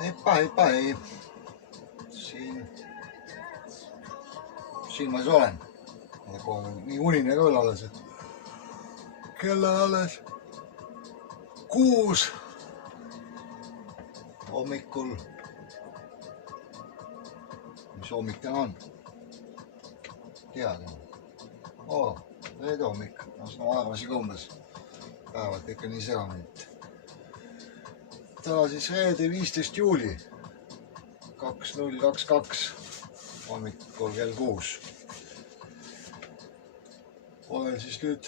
Heippa hei. Siin ma siis olen. Nii unine ka veel alles, et kell on alles 6 hommikul. Mis hommik täna on? Tead. Reede hommik. No aegasi ka umbes. Päevad ikka nii segamini. Täna siis reede 15. juuli 2022 hommikul kell 6. Olen siis nüüd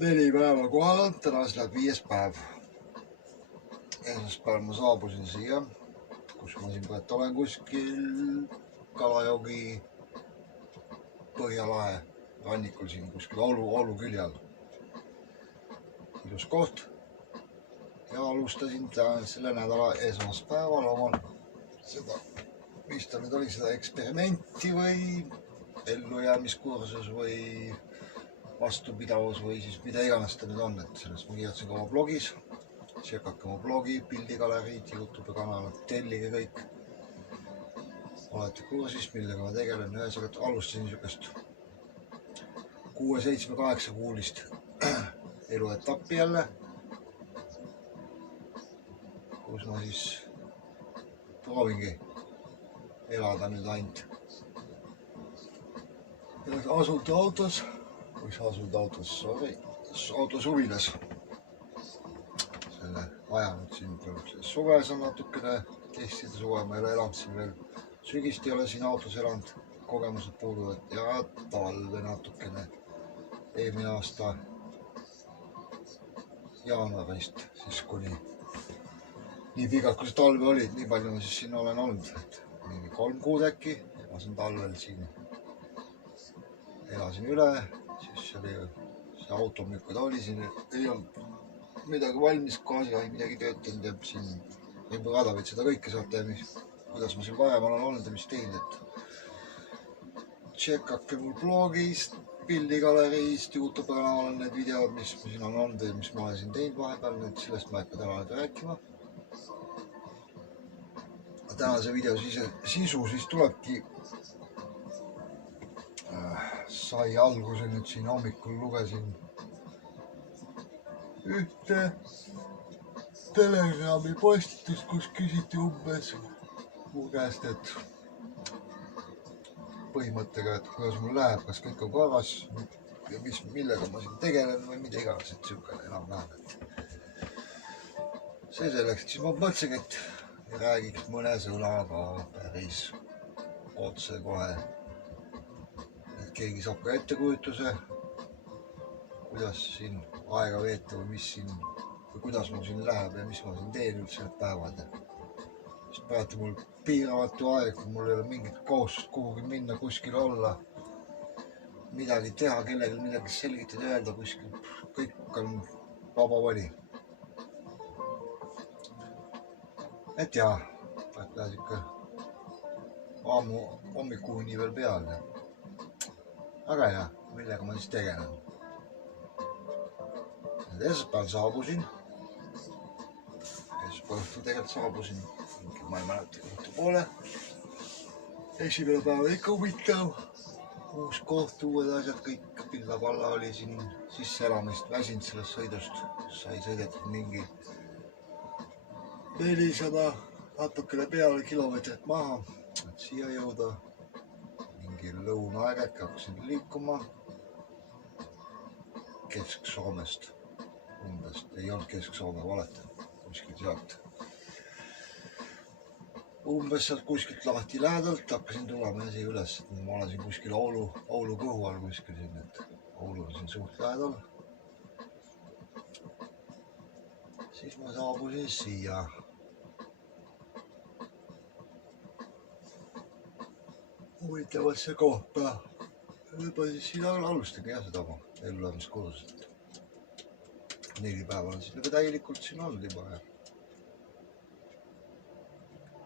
4 päeva kohal olnud, täna siis läheb 5. päev. Esmaspäeval ma saabusin siia, kus ma siin praegu olen kuskil Kalajoogi Põhjalahe rannikul siin kuskil Oulu külje all. Ilus koht. Ja alustasin selle nädala esmaspäeval omal seda, mis ta nüüd oli, seda eksperimenti või ellujäämiskursus või vastupidavus või siis mida iganes ta nüüd on, et sellest ma kirjutasin ka oma blogis. Tšekake oma blogi, pildigaleriid, YouTube kanal, tellige kõik. Olete kursis, millega ma tegelen. Ühesõnaga alustasin niisugust 6, 7, 8 kuulist eluetappi jälle, kus ma siis proovingi elada nüüd ainult autosuvilas. Selle aja nüüd siin suves on natukene testida suve, ma ei ole elanud siin veel. Sügist ei ole siin autos elanud, kogemused puuduvad ja talve natukene. Eelmine aasta jaanuarist, siis kuni nii pikalt kui see talve olid, nii palju ma siis siin olen olnud. Mingi 3 kuud äkki, elasin talvel siin. Elasin üle, siis see auto, millega ta oli siin, ei olnud midagi valmis, gaasiga ei midagi töötanud ja siin ümber rada võid seda kõike saata ja kuidas ma siin varem olen olnud ja mis teinud. Tšekake mul blogist, pildigaleriist, YouTube kanal on need videod, mis siin on olnud ja mis ma olen siin teinud vahepeal, nüüd sellest ma ei hakka täna nüüd rääkima. Tänase video sisu siis tulebki, sai alguse nüüd siin hommikul lugesin ühte Telegrami postitust, kus küsiti umbes mu käest, et põhimõttega, et kuidas mul läheb, kas kõik on korras ja millega ma siin tegelen või mida iganes, et siuke enam-vähem, et see selleks, et siis ma mõtlesin, et räägiks mõne sõnaga päris otse kohe, et keegi saab ka ettekujutuse, kuidas siin aega veeta või mis siin, või kuidas mul siin läheb ja mis ma siin teen üldse need päevad. Sest praegu mul piiramatu aeg, mul ei ole mingit kohustust kuhugi minna, kuskil olla, midagi teha, kellelgi midagi selgitada, öelda kuskil, kõik on vaba vali. Et jaa, pääs ikka hommikuuni veel peal. Aga jah, millega ma siis tegelen. Esmaspäeval saabusin. Esmaspäeval õhtul tegelikult saabusin. Ma ei mäleta õhtu poole. Esimene päev ikka huvitav. Uus koht, uued asjad, kõik pilla-palla oli siin sisse elamist, väsinud sellest sõidust. Sai sõidetud mingi 400 natukene peale kilomeetrit maha, et siia jõuda. Mingi lõunaaeg äkki hakkasin liikuma Kesk-Soomest. Umbes, ei olnud Kesk-Soome, valeta, kuskilt sealt. Umbes sealt kuskilt lahti lähedalt hakkasin tulema siia üles, et ma olen siin kuskil Oulu kõhu all kuskil siin, et Oulu on siin suht lähedal. Siis ma saabusin siia. Huvitavasse kohta. Juba siis siin alustagi jah seda oma ellujäämiskursusest. 4 päeva on siin täielikult siin olnud juba.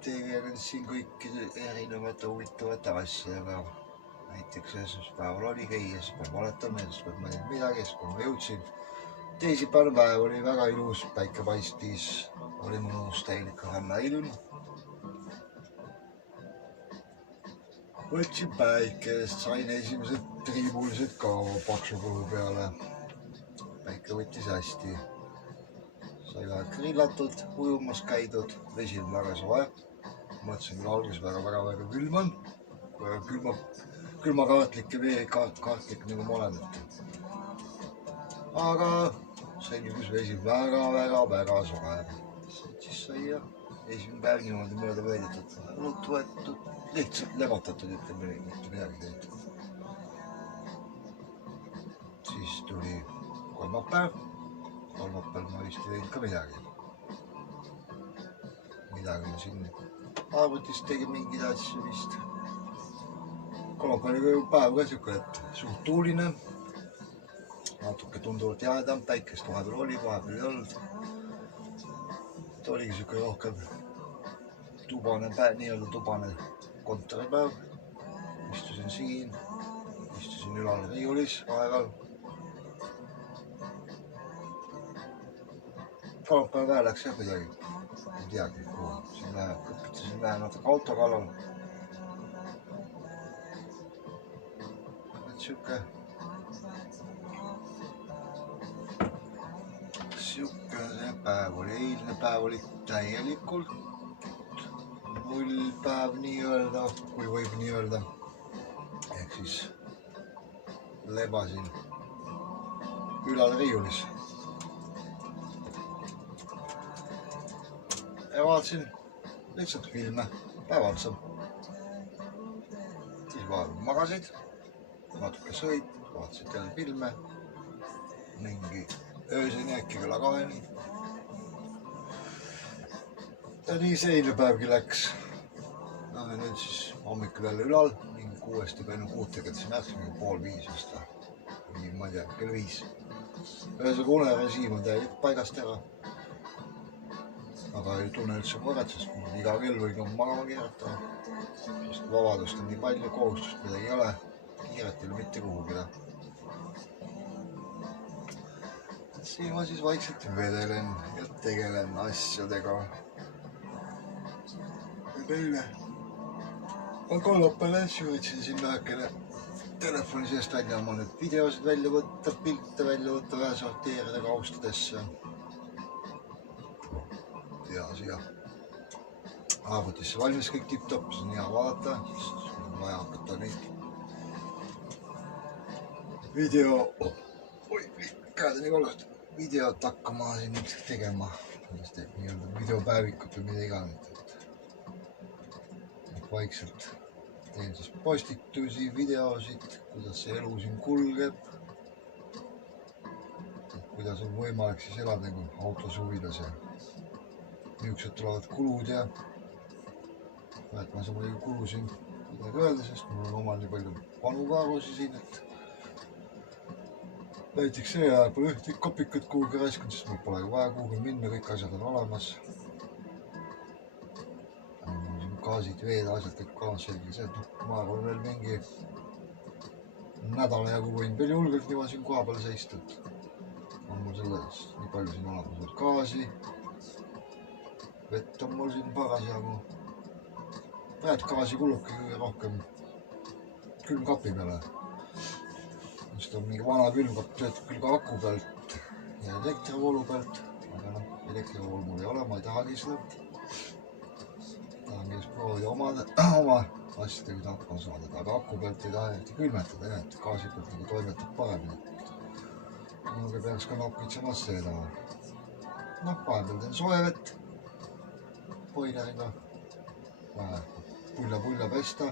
Tegelen siin kõikide erinevate huvitavate asjadega. näiteks esmaspäeval oligi, esmaspäeval valetame, esmaspäeval ma ei teinud midagi, esmaspäeval ma jõudsin. Teisipäeval päev oli väga ilus, päike paistis, oli mõnus täielik rannailm. Võtsin päikest, sain esimesed triibulised ka paksu põhu peale. Päike võttis hästi. Sai vähe grillatud, ujumas käidud, vesi on väga soe. Mõtlesin küll alguses väga külm on, külmakaartlik ja veekaartlik nagu ma olen. Aga selgus vesi väga soe. Siis sai ja esimene päev niimoodi mööda veeditud, ruttu võetud, lihtsalt legotatud, ütleme mitte midagi tehtud. Siis tuli kolmapäev ma vist ei teinud ka midagi. Midagi ma siin arvutis tegin mingeid asju vist. Kolmapäev oli päev ka siuke, et suht tuuline. Natuke tunduvalt jahedam, päikest vahepeal oli, vahepeal ei olnud. Oligi siuke rohkem tubane päev, nii-öelda tubane kontoripäev. Istusin siin, istusin ülal riiulis vahepeal. Kolmapäev vähe läks jah midagi, ei teagi kuhu. Siin kõpitasin vähe natuke auto kallal. Et siuke see päev oli, eilne päev oli täielikult nullpäev nii-öelda, kui võib nii öelda. Ehk siis lebasin ülal riiulis. Ja vaatasin lihtsalt filme päeva otsa. Siis vahepeal magasid, natuke sõid, vaatasid jälle filme, mingi ööseni äkki kella 2-ni. Ja nii see eilne päevgi läks. Ja nüüd siis hommikul jälle ülal, mingi 6 või enne 6 tegetasin ärksin mingi 4:30 vist. Või ma ei tea, kell 5. Ühesõnaga unerežiim on täielikult paigast ära. Aga ei tunne üldse muret, sest iga kell võin magama keerata. Sest vabadust on nii palju, kohustust midagi ei ole. Kiiret ei ole mitte kuhugile. Siin ma siis vaikselt vedelen ja tegelen asjadega. Eile ma kolmapäeval võtsin siin vähekene telefoni seest välja oma nüüd videosid välja võtta, pilte välja võtta, vähe sorteerida kaustadesse. Ja siia arvutisse valmis kõik tipp-topp, see on hea vaadata, siis on vaja hakata neid videot hakkama siin tegema, nii-öelda videopäevikut või mida iganes. Vaikselt teen siis postitusi, videosid, kuidas see elu siin kulgeb. Kuidas on võimalik siis elada nagu autos huvides ja niisugused tulevad kulud ja ma ei saa muidugi kulusin midagi öelda, sest mul on omal nii palju vanukaarusi siin, et näiteks see ajal pole ühtegi kopikat kuhugi raiskanud, sest mul pole vaja kuhugi minna, kõik asjad on olemas. Gaasid, veed, asjad kõik kaas selge see, et ma arvan veel mingi nädala jagu võin veel julgelt niimoodi siin koha peal seista. On mul selles nii palju siin olemas gaasi, vett on mul siin parasjagu. Praegu gaasi kulubki kõige rohkem külmkapi peale. Sest on mingi vana külmkapp töötab küll ka aku pealt ja elektrivoolu pealt, aga noh, elektrivoolu mul ei ole, ma ei tahagi seda. Tahan just proovida oma asjadega hakkama saada, aga aku pealt ei taha külmetada, et gaasi pealt nagu toimetab paremini. Minuga peaks ka nokitsemasse sõedama. Noh, vahepeal teen soe vett boileriga, vahe pulla pesta.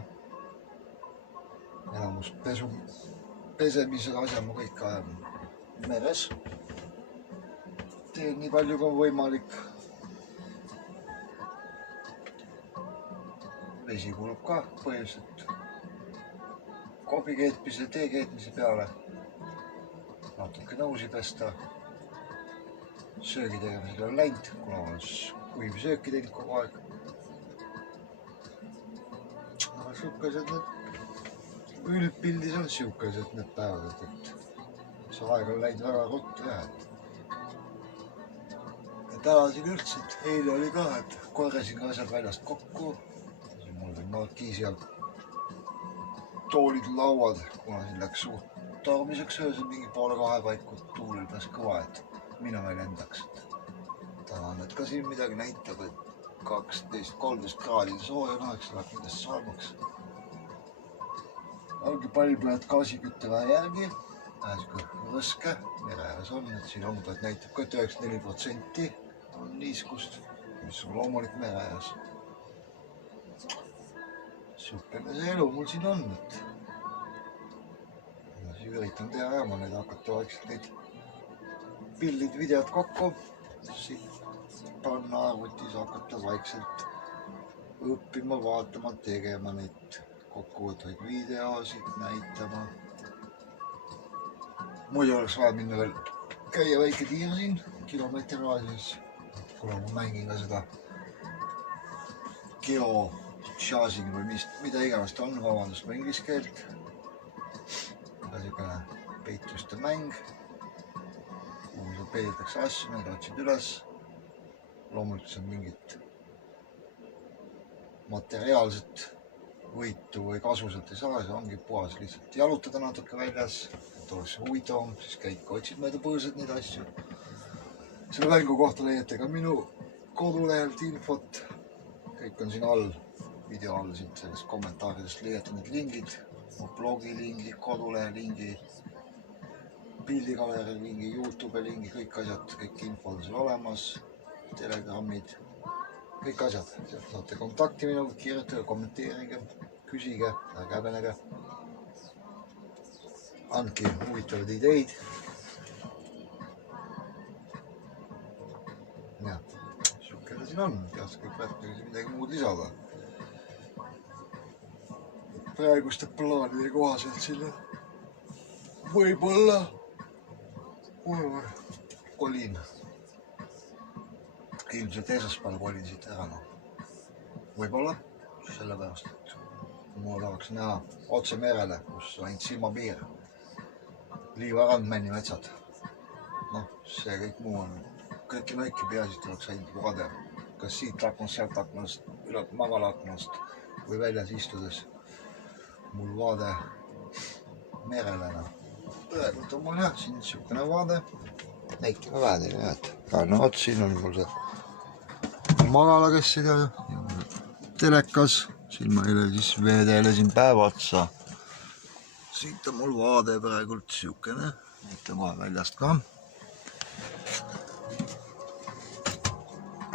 Enamus pesemisega asja ma kõik meres. Teen nii palju kui võimalik. Vesi kulub ka põhiliselt kohvi keetmise, tee keetmise peale. Natuke nõusi pesta. Söögi tegemisel on läinud, kuna olen kuiv sööki teinud kogu aeg. Aga siukesed need üldpildis on siukesed need päevad, et see aeg on läinud väga ruttu jah. Ja täna siin üldse, et eile oli ka, et korjasin ka asjad väljast kokku. Mul oli markiisi all toolid, lauad, kuna siin läks suht tormiseks öösel mingi 1:30 paiku, tuul oli päris kõva, et mina ei lendaks. Täna nüüd ka siin midagi näitab, et 12-13 kraadi sooja näeks, läheb nendest saamaks. Ongi palju pealt gaasikütte vähe järgi, vähe rõske, mere ääres on, et siin umbes näitab ka 94% on niiskust, mis on loomulik mere ääres. Siukene see elu mul siin on, et üritan teha ja ma nüüd hakata vaikselt neid pildid, videod kokku, siit panna arvutis, hakata vaikselt õppima, vaatama, tegema neid kokkuvõtvaid videosid, näitama. Muidu oleks vaja minna veel käia väike tiir siin, kilomeetri raadiuses, kuna ma mängin ka seda geocaching või mida iganes ta on, vabandust mu inglise keelt. Niisugune peituste mäng, kuhu sa peidetakse asju, need otsid üles. Loomulikult see on mingit materiaalset võitu või kasu sealt ei saa, see ongi puhas lihtsalt jalutada natuke väljas, et oleks huvitavam, siis käid otsid mööda põõsad neid asju. Selle mängu kohta leiate ka minu kodulehelt infot, kõik on siin all, video all siit sellest kommentaaridest leiate need lingid, blogi lingi, kodulehe lingi, pildikaleeri lingi, YouTube lingi, kõik asjad, kõik info on seal olemas, telegramid, kõik asjad, sealt saate kontakti minuga, kirjutage, kommenteerige, küsige, ärge häbenege. Andke huvitavaid ideid. Ja, siukene siin on, teadski praegu midagi muud lisada. Praeguste plaanide kohaselt sinna võib-olla kolin. Ilmselt esmaspäeval kolin siit ära. Võib-olla sellepärast, et mul tahaks näha otse merele, kus ainult silmapiir. Liivarand, Männimetsad. See kõik muu on kõiki nõiki peaasi, et oleks ainult vaade. Kas siit aknast, sealt aknast, üle magala aknast või väljas istudes. Mul vaade merele. Praegult on mul jah, siin siukene vaade. Näitame vähe teile jah, et no, siin on mul see magala, kes ei tea, telekas. Siin ma eile siis veedelesin päeva otsa. Siit on mul vaade praegult siukene, näitan kohe väljast ka.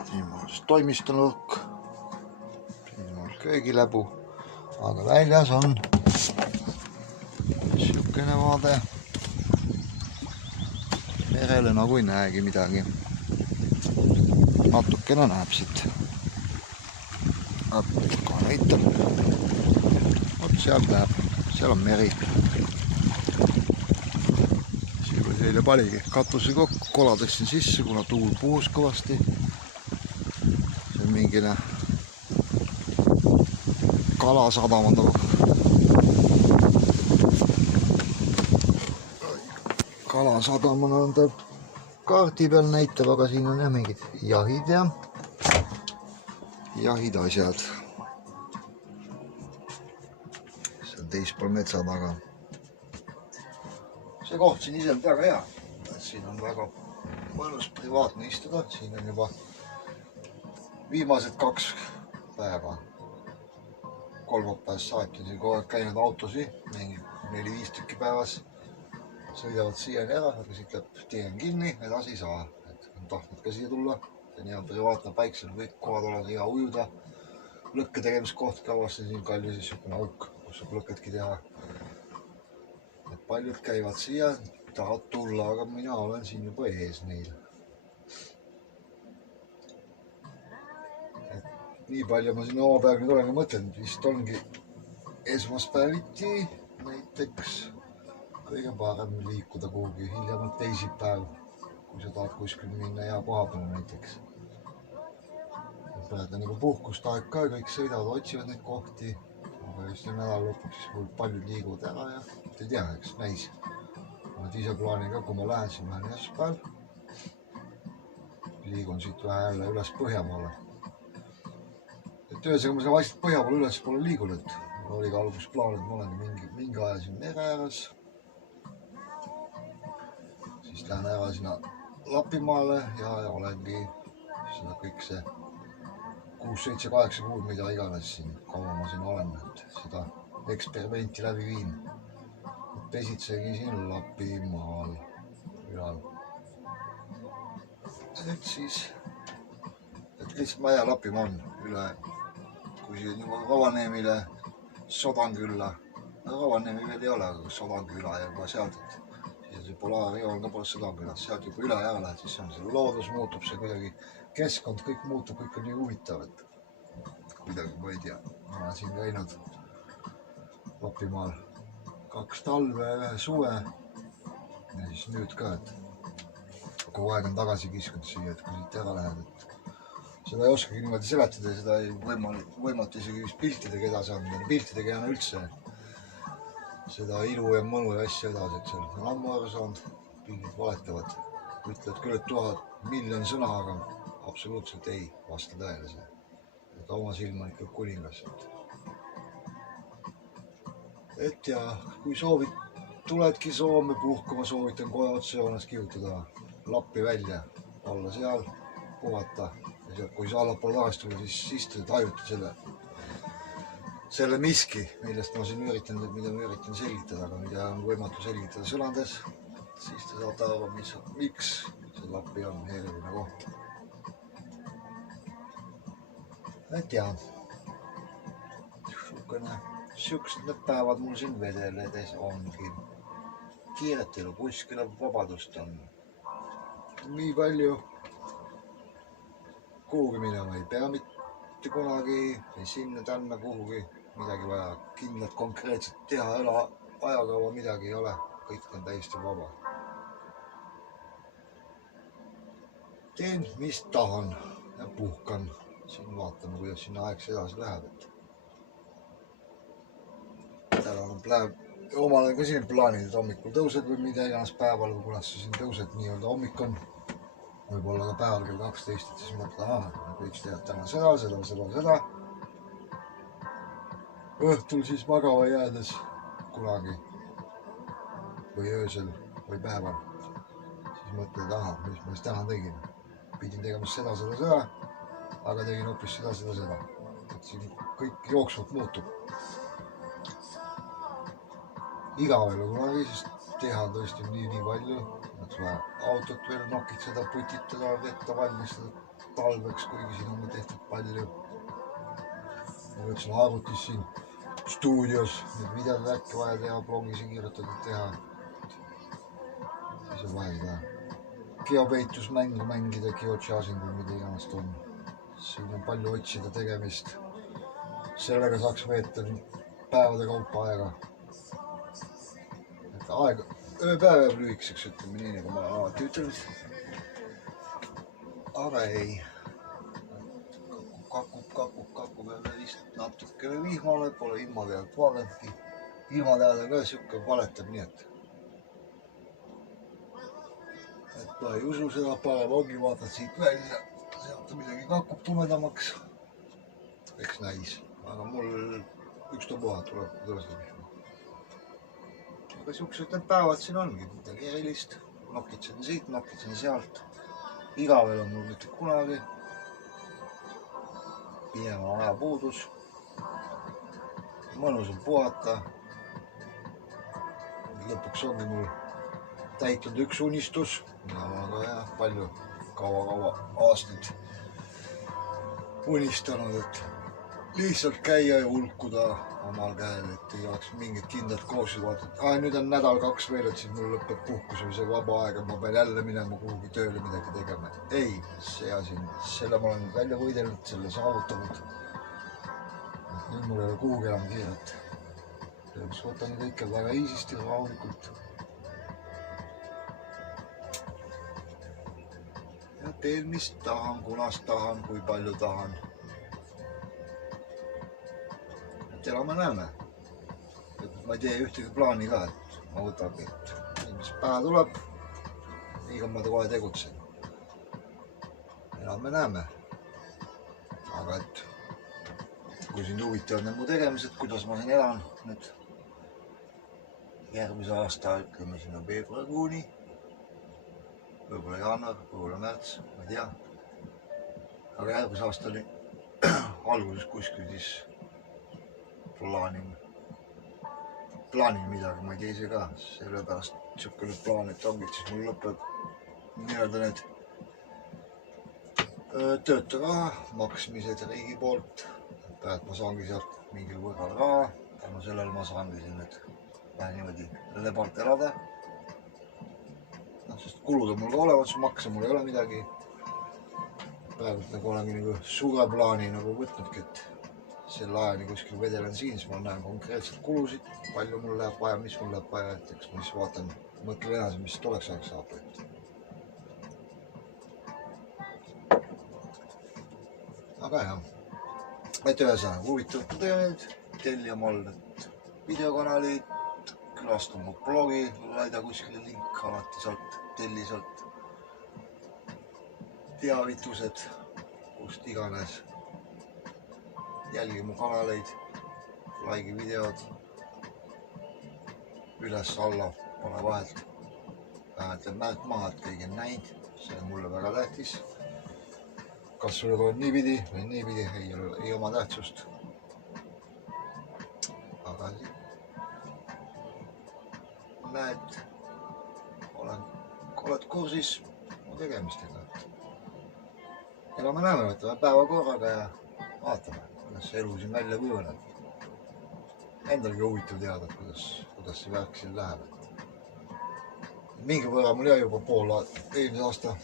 Siin mul siis toimistonurk, siin mul köögiläbu. Aga väljas on siukene vaade. Merele nagu ei näegi midagi. Natukene näeb siit. Kohe näitan. Sealt läheb, seal on meri. Siin eile paligi katuse kokku, koladeks siin sisse, kuna tuul puhus kõvasti. See on mingine kalasadam on Kalasadam on ta kaardi peal näitab, aga siin on jah mingid jahid ja jahid asjad. See on teispool metsa taga. See koht siin ise on väga hea. Siin on väga mõnus privaatne istuda. Siin on juba viimased 2 päeva. Kolmapäevast saati on siin kogu aeg käinud autosi, 4-5 tükki päevas. Sõidavad siiani ära, aga siit läheb tien kinni, edasi ei saa. On tahtnud ka siia tulla. See on hea privaatne päiksel, kõik kohad olevad hea ujuda. Lõkke tegemiskoht ka avastasin siin kallis niisugune auk, kus saab lõkketki teha. Paljud käivad siia, tahavad tulla, aga mina olen siin juba ees neil. Nii palju ma siin oma päev nüüd olen mõtlenud, vist ongi esmaspäeviti näiteks kõige parem liikuda kuhugi hiljemalt teisipäev, kui sa tahad kuskil minna hea koha peale näiteks. Praegu on nagu puhkust aeg ka, kõik sõidavad, otsivad neid kohti. aga just nädala lõpuks siis mul paljud liiguvad ära ja ei tea, eks näis. Ma ise plaanin ka, kui ma lähen, siis ma lähen esmaspäeval. Liigun siit vähe jälle üles Põhjamaale. Et ühesõnaga ma seda vaikselt Põhjamaale üles pole liigunud, et mul oli ka alguses plaan, et ma olen mingi aja siin mere ääres. Siis lähen ära sinna Lapimaale ja olengi seda kõik see 6, 7, 8 kuud, mida iganes siin, kaua ma siin olen, et seda eksperimenti läbi viin. Pesitsegi siin Lapimaal ülal. Et siis, et lihtsalt ma hea Lapimaa on üle, kui siin juba Rovaniemile Sodankülla, no Rovaniemi veel ei ole, aga Sodanküla ja juba sealt, et see Polaarjoon ka pole Sodankülas, sealt juba üle ära lähed, siis on see loodus muutub, see kuidagi keskkond, kõik muutub, kõik on nii huvitav, et kuidagi ma ei tea, ma olen siin käinud Lapimaal 2 talve ja 1 suve ja siis nüüd ka, et kogu aeg on tagasi kiskunud siia, et kui siit ära lähed, et seda ei oskagi niimoodi seletada, seda ei võimatu isegi vist piltidega edasi anda, piltidega ei anna üldse seda ilu ja mõnu ja asja edasi, et seal on ammu aru saanud, pildid valetavad, ütlevad küll, et 1000 miljon sõna, aga absoluutselt ei vasta tõele see. Et oma silma ikka kuningas. Et ja kui soovid, tuledki Soome puhkama, soovitan kohe otsejoones kihutada Lappi välja, olla seal, puhata. Ja sealt, kui sa allapoole tagasi tuli, siis istuda, tajuta selle miski, millest ma siin mida ma üritan selgitada, aga mida on võimatu selgitada sõnades. Siis te saate aru, miks see Lappi on eriline koht. Et jaa, siuksed need päevad mul siin vedeledes ongi. Kiiret elu, kuskile vabadust on. Nii palju kuhugi minema ei pea mitte kunagi, ei sinna tänna kuhugi midagi vaja kindlat konkreetselt teha, ajakava midagi ei ole, kõik on täiesti vaba. Teen, mis tahan ja puhkan. Siin vaatame, kuidas siin aeg edasi läheb. Täna on omal on ka siin plaanid, et hommikul tõused või mida iganes päeval, kui kunas sa siin tõused, nii-öelda hommik on. Võib-olla ka päeval kell 12, et siis mõtled, võiks teha täna seda. Õhtul siis magama jäädes kunagi või öösel või päeval. Siis mõtled, mis ma siis täna tegin. Pidin tegema seda, aga tegin hoopis seda. Et siin kõik jooksvalt muutub. Igav ei ole kunagi, sest teha tõesti nii palju. Et vaja autot veel nokitseda, putitada, vetta valmistada talveks, kuigi siin on tehtud palju. Ma võtsin arvutis siin stuudios, need videod äkki vaja teha, blogisi kirjutada teha. Siis on vaja seda geopeitusmängu mängida, geocharging või mida iganes on. Siin on palju otsida tegemist. Sellega saaks veeta päevade kaupa aega. Et aega, ööpäev jääb lühikeseks, ütleme nii, nagu ma olen alati ütelnud. Aga ei. Kakub jälle vist natuke vihmale, pole ilma pealt vaadanudki. Ilma teada ka siuke valetab nii, et ma ei usu seda, parem ongi vaatad siit välja, sealt midagi kakub tumedamaks. Eks näis, aga mul ükstapuha tuleb tõesti vihma. Aga siuksed need päevad siin ongi, midagi erilist. Nokitsen siit, nokitsen sealt. Igavel on mul mitte kunagi. Pigem on ajapuudus. Mõnus on puhata. Lõpuks ongi mul täitunud üks unistus, mida ma olen ka palju kaua aastaid unistanud, et lihtsalt käia ja hulkuda omal käel, et ei oleks mingit kindlat koostööd vaadata. Nüüd on nädal 2 veel, et siis mul lõpeb puhkus või see vaba aega, ma pean jälle minema kuhugi tööle midagi tegema. Ei, selle ma olen välja võidelnud, selle saavutanud. Nüüd mul ei ole kuhugi enam kiiret. Sellepärast võtan kõike väga easist ja rahulikult. Ja teen, mis tahan, kunas tahan, kui palju tahan. Et elame-näeme. Ma ei tee ühtegi plaani ka, et ma võtangi, et mis päeva tuleb, nii ma kohe tegutsen. Elame-näeme. Aga et kui sind huvitavad need mu tegemised, kuidas ma siin elan nüüd järgmise aasta, ütleme sinna veebruarikuuni, võib-olla jaanuar, võib-olla märts, ma ei tea. Aga järgmise aasta oli alguses kuskil siis plaanin midagi, ma ei tea ise ka, sellepärast siuke nüüd plaan, et ongi, et siis mul lõpeb nii-öelda need tööturaha maksmised riigi poolt, et ma saangi sealt mingil võrral raha, tänu sellele ma saangi siin nüüd vähe niimoodi lebalt elada. Sest kulud on mul ka olemas, makse mul ei ole midagi. Praegult nagu olengi nagu suure plaani nagu võtnudki, et selle ajani kuskil vedelen siin, siis ma näen konkreetselt kulusid, palju mul läheb vaja, mis mul läheb vaja, et eks ma siis vaatan, mõtlen edasi, mis tuleks ajaks saab. Aga jah, et ühesõnaga huvitavat teed, tellija mul need videokanalid, külastan mu blogi, laida kuskile link alati sealt, telli sealt teavitused, kust iganes. Jälgi mu kanaleid, laigi videod, üles alla, pane vahelt. Vähemalt märk maha, et keegi on näinud, see on mulle väga tähtis. Kas sulle tuleb niipidi või niipidi, ei oma tähtsust. Aga näed, oled kursis mu tegemistega. Elame-näeme, võtame päeva korraga ja vaatame, kuidas see elu siin välja kujuneb. Endalgi huvitav teada, kuidas see värk siin läheb. Mingi võrra mul jäi juba pool eelmise aasta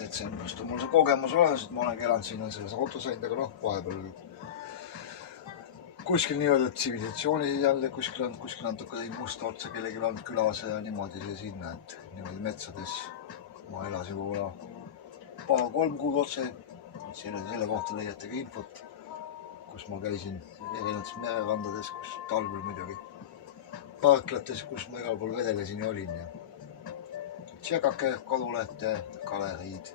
detsembrist on mul see kogemus olemas, et ma olengi elanud siin selles autosaind, aga vahepeal kuskil nii-öelda tsivilisatsiooni jälle, kuskil natuke musta otsa kellegi olnud külas ja niimoodi see sinna, et niimoodi metsades ma elasin võib-olla 3 kuud otse. Selle kohta leiate ka infot, kus ma käisin erinevates mererandades, kus talvel muidugi parklates, kus ma igal pool vedelesin ja olin. Tšekake kodulehte, galeriid,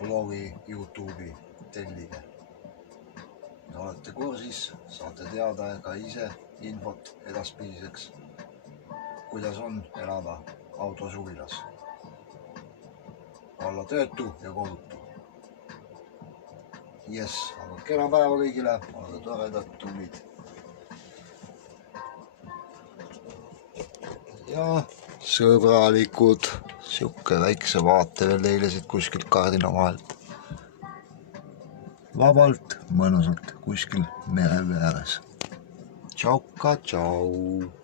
blogi, YouTube'i, tellige. Olete kursis, saate teada ka ise infot edaspidiseks, kuidas on elada autosuvilas. Olla töötu ja kodutu. Yes, aga kena päeva kõigile, olge toredad, tublid. Ja sõbralikud, siuke väikse vaate veel teile siit kuskilt kaardina vahelt. Vabalt, mõnusalt kuskil mere ääres. Tšauka, tšau!